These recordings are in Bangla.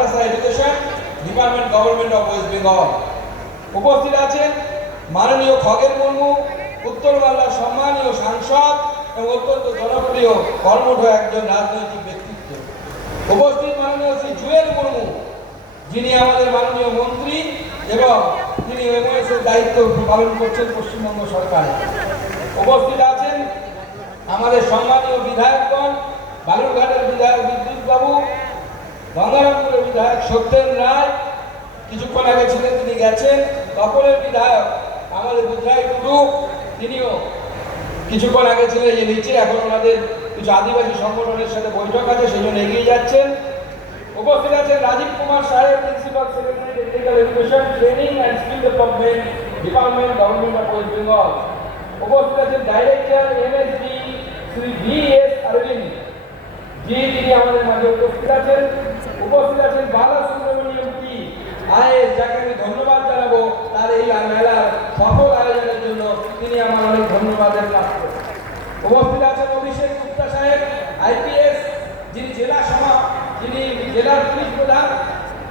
Madrasa education department government of West Bengal. উপস্থিত আছেন মাননীয় খগেন মুর্মু, উত্তর বাংলার সম্মানীয় সাংসদ এবং অত্যন্ত জনপ্রিয় কর্মঠ একজন রাজনৈতিক ব্যক্তিত্ব। উপস্থিত মাননীয় শ্রী জুয়েল মুর্মু, যিনি আমাদের মাননীয় মন্ত্রী এবং তিনি এমওএস এর দায়িত্ব পালন করছেন পশ্চিমবঙ্গ সরকারে। উপস্থিত আছেন আমাদের সম্মানীয় বিধায়কগণ, বালুরঘাটের বিধায়ক বিদ্যুৎ বাবু, গঙ্গারামপুরের বিধায়ক সত্যেন রায়, কিছুক্ষণ আগে ছিলেন তিনি গেছেন। কপলের বিধায়ক আমাদের বুদ্রাই টুডু, তিনিও কিছুক্ষণ আগে ছিলেন যে নিচে, এখন ওনাদের কিছু আদিবাসী সংগঠনের সাথে বৈঠক আছে, সেই জন্য এগিয়ে যাচ্ছেন। উপস্থিত আছেন রাজীব কুমার সাহেব, principal secretary technical education training and skill development department government of West Bengal. উপস্থিত আছেন director MSD Shri VS Arvind ji, তিনি আমাদের মাঝে উপস্থিত আছেন। উপস্থিত আছেন বালা সুব্রমণিয়ম পি আইএস, যাকে আমি ধন্যবাদ জানাবো তার এই মেলার সফল আয়োজনের জন্য, তিনি আমার অনেক ধন্যবাদের পাত্র। উপস্থিত আছেন অভিষেক গুপ্তা সাহেব আইপিএস, যিনি যিনি জেলার পুলিশ প্রধান।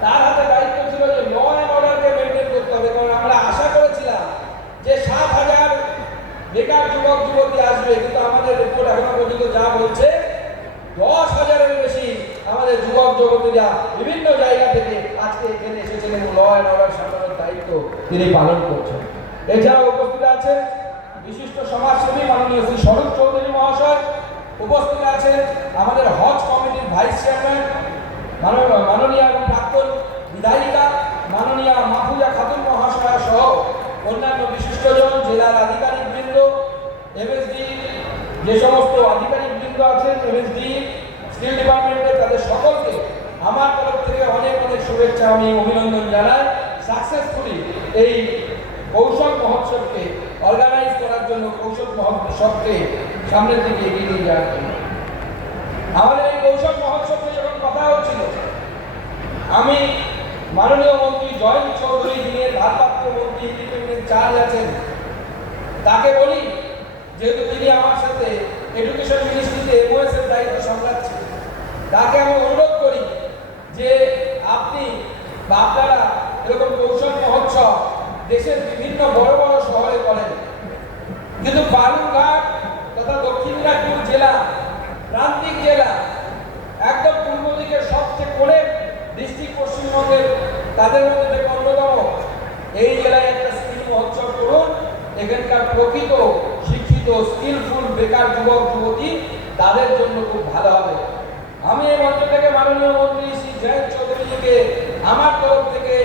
তার হাতে দায়িত্ব ছিল যে ল অ্যান্ড অর্ডারকে মেনটেন করতে হবে, কারণ আমরা আশা করেছিলাম যে 7,000 বেকার যুবক যুবতী আসবে, কিন্তু আমাদের রিপোর্ট এখনো পর্যন্ত যা বলছে 10,000-এর বেশি আমাদের যুবক যুবতীরা বিভিন্ন জায়গা থেকে আজকে এখানে এসেছেন এবং ল অ্যান্ড অর্ডার সামলানোর দায়িত্ব তিনি পালন করছেন। এছাড়াও উপস্থিত আছেন বিশিষ্ট সমাজসেবী মাননীয় শ্রী স্বরূপ চৌধুরী মহাশয়। উপস্থিত আছেন আমাদের হজ কমিটির ভাইস চেয়ারম্যান মাননীয় প্রাক্তন বিধায়িকা মাননীয় মাহফুজা খাতুন মহাশয়া সহ অন্যান্য বিশিষ্টজন, জেলার আধিকারিকবৃন্দ, এমএসডি যে সমস্ত আধিকারিকবৃন্দ আছেন, এমএসডি স্কিল ডিপার্টমেন্টের, তাদের সকলকে আমার তরফ থেকে অনেক অনেক শুভেচ্ছা, আমি অভিনন্দন জানাই। সাকসেসফুলি এই কৌশল মহোৎসবকে অর্গানাইজ করার জন্য, কৌশল মহোৎসবকে সামনের দিকে এগিয়ে নিয়ে যাওয়ার জন্য। আমাদের এই কৌশল মহোৎসব নিয়ে যখন কথা হচ্ছিল, আমি মাননীয় মন্ত্রী জয়ন্ত চৌধুরী, যিনি ভারপ্রাপ্ত মন্ত্রী ইন্ডিপেন্ডেন্ট চার্জ আছেন, তাকে বলি, যেহেতু তিনি আমার সাথে এডুকেশন মিনিস্ট্রিতে এমওএস এর দায়িত্ব সামলাচ্ছেন, তাকে আমি অনুরোধ করি যে আপনি বা আপনারা এরকম কৌশল মহোৎসব দেশের বিভিন্ন বড় বড় শহরে করেন, কিন্তু বালুরঘাট তথা দক্ষিণ দিনাজপুর জেলা, প্রান্তিক জেলা, একদম পূর্ব দিকের সবচেয়ে কোণের ডিস্ট্রিক্ট পশ্চিমবঙ্গের, তাদের মধ্যে থেকে অন্যতম এই জেলায় একটা স্কিল মহোৎসব করুন। এখানকার প্রকৃত শিক্ষিত স্কিলফুল বেকার যুবক যুবতী, তাদের জন্য খুব ভালো হবে। আমি এই মঞ্চ থেকে মাননীয় মন্ত্রী শ্রী জয়ন্ত চৌধুরীকে আমার তরফ থেকে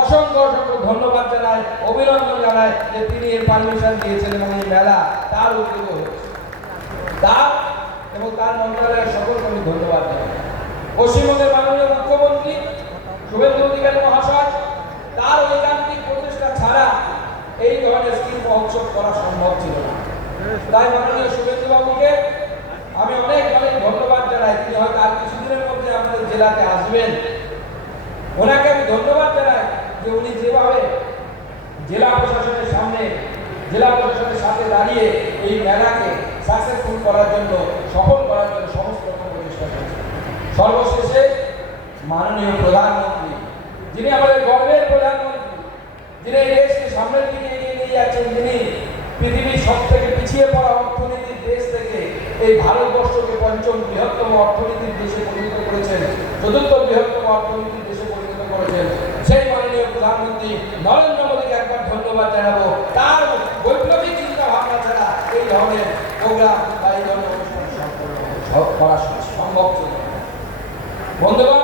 অসংখ্য অসংখ্য ধন্যবাদ জানাই, অভিনন্দন জানাই যে তিনি এর পারমিশন দিয়েছেন এবং এই মেলা তার উদ্যোগ হচ্ছে। তার এবং তার মন্ত্রণালয়ের সকলকে আমি ধন্যবাদ জানাই। পশ্চিমবঙ্গের মাননীয় মুখ্যমন্ত্রী শুভেন্দু অধিকারী মহাশয়, তার ঐকান্তিক প্রচেষ্টা ছাড়া এই ধরনের স্কিল মহোৎসব করা সম্ভব ছিল না। তাই মাননীয় শুভেন্দু বাবুকে আমি অনেক অনেক ধন্যবাদ জানাই। তিনি হয়তো আর কিছুদিনের মধ্যে আমাদের জেলাতে আসবেন, ওনাকে আমি ধন্যবাদ জানাই যে উনি যেভাবে জেলা প্রশাসনের সাথে দাঁড়িয়ে এই মেলাকে সাকসেসফুল করার জন্য, সফল করার জন্য সমস্ত রকম প্রচেষ্টা করেছেন। সর্বশেষে মাননীয় প্রধানমন্ত্রী, যিনি আমাদের গর্বের প্রধানমন্ত্রী, যিনি এই দেশকে সামনের দিকে এগিয়ে নিয়ে যাচ্ছেন, যিনি পৃথিবীর সব থেকে পিছিয়ে পড়া অর্থনীতির দেশ থেকে এই ভারতবর্ষকে পঞ্চম বৃহত্তম অর্থনীতির দেশে পরিণত করেছেন, চতুর্থ বৃহত্তম অর্থনীতির দেশে পরিণত করেছেন, সেই মাননীয় প্রধানমন্ত্রী নরেন্দ্র মোদীকে একবার ধন্যবাদ জানাবো। তার বৈপ্লবিক চিন্তা ভাবনা ছাড়া এই ধরনের প্রোগ্রাম বা এই ধরনের অনুষ্ঠান করা সম্ভব ছিল। বন্ধুগণ,